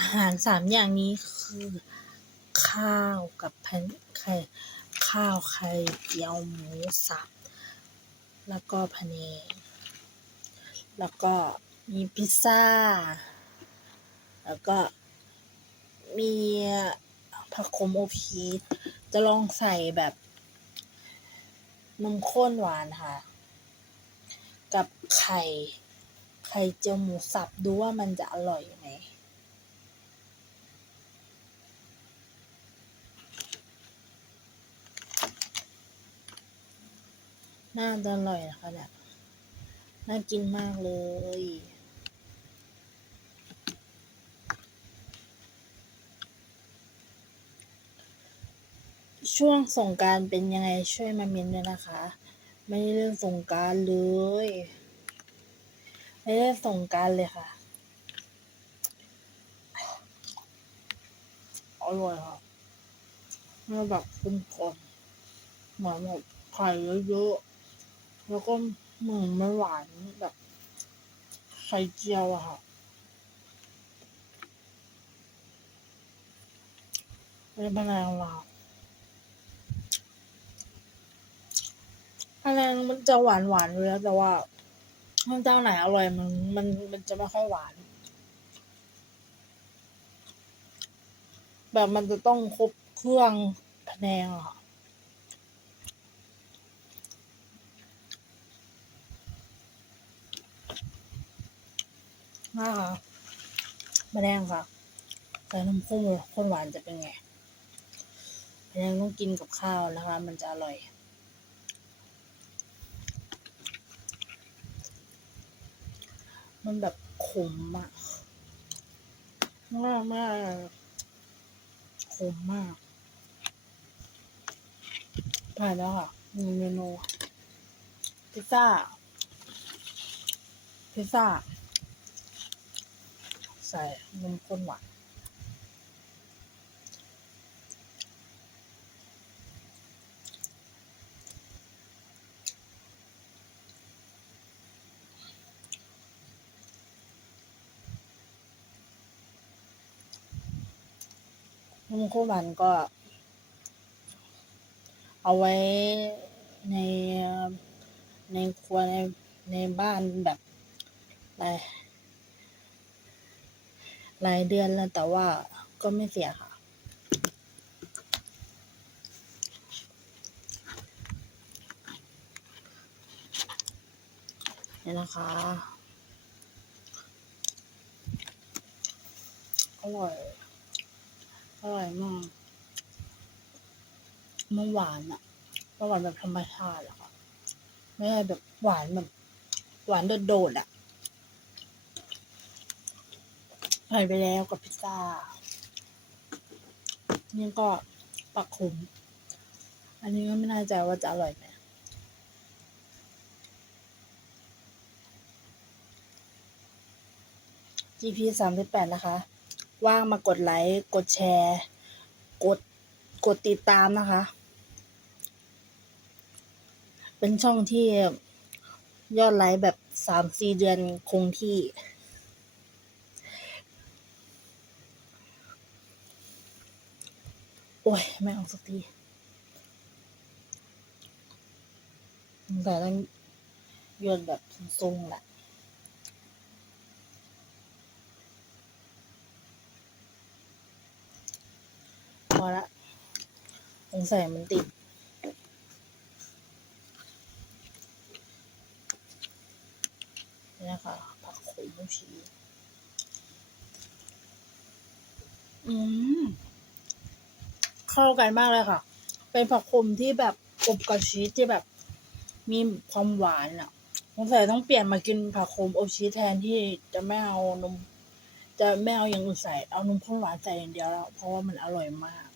อาหารสามอย่างนี้คือ ข้าวกับแผ่นไข่ข้าวไข่เจียวหมูสับแล้วก็พะเนแล้วก็มีพิซซ่า แล้วก็มีผักขมโอบชีจะลองใส่แบบนมข้นหวานค่ะ กับไข่ ไข่เจียวหมูสับดูว่ามันจะอร่อยไหม น่าจะอร่อยนะคะเนี่ยน่ากินมากเลยช่วงสงการเป็นยังไงช่วยมาเมนด้วยนะคะ ไม่ได้เล่นสงการเลย ไม่ได้เล่นสงการเลยค่ะอร่อยค่ะมันแบบคุ้มกลมเหมือนแบบไข่เยอะๆ แล้วก็เหมือนมันหวานแบบไข่เจียวอะค่ะเป็นพะแนงลาวพะแนงมันจะหวานหวานๆอยู่แล้วแต่ว่าถ้าเจ้าไหนอร่อยมันมันมันจะไม่ค่อยหวาน แบบมันจะต้องครบเครื่องพะแนงอะค่ะ นะคะมะแดงค่ะใส่น้ำข้นข้นหวานจะเป็นไงมะแดงต้องกินกับข้าวนะคะ มันจะอร่อยมันแบบขมอะมากมากขมมากผ่านแล้วค่ะหนึ่งเมนูพิซซ่าพิซซ่า ใส่นมข้นหวานนมข้นหวานก็ เอาไว้ในในครัวในในบ้านแบบอะไร หลายเดือนแล้วแต่ว่าก็ไม่เสียค่ะ นี่นะคะ อร่อย อร่อยมากมันหวานอะมันหวานแบบธรรมชาติอะค่ะ ไม่ใช่แบบหวานแบบหวานโดดๆอะ ใส่ไปแล้วกับพิซซ่านี่ก็ปักขุมอันนี้ก็ไม่น่ใจะว่าจะอร่อยไหม GP สามสิบแปดนะคะ ว่างมากดไลค์ กดแชร์ กด กดติดตามนะคะ เป็นช่องที่ยอดไลค์แบบสามสี่เดือนคงที่ โอ้ย ไม่ออกสักทีแต่ต้องโยนแบบทรงๆแหละพอละสงสัยมันติดนี่นะคะผักโขมชี อืม เข้ากันมากเลยค่ะ เป็นผักขมที่แบบอบกับชีสที่แบบมีความหวานอะสงสัยต้องเปลี่ยนมากินผักขมอบชีสแทนที่จะไม่เอานม จะไม่เอาอย่างอื่นใส่ เอานมข้นหวานใส่อย่างเดียวแล้ว เพราะว่ามันอร่อยมาก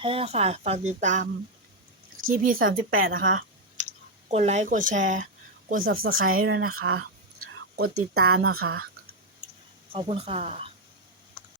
ให้ค่ะฝากติดตาม GP สามสิบแปดนะคะ กดไลค์ กดแชร์ กด subscribe ให้ด้วยนะคะ กดติดตามนะคะ ขอบคุณค่ะ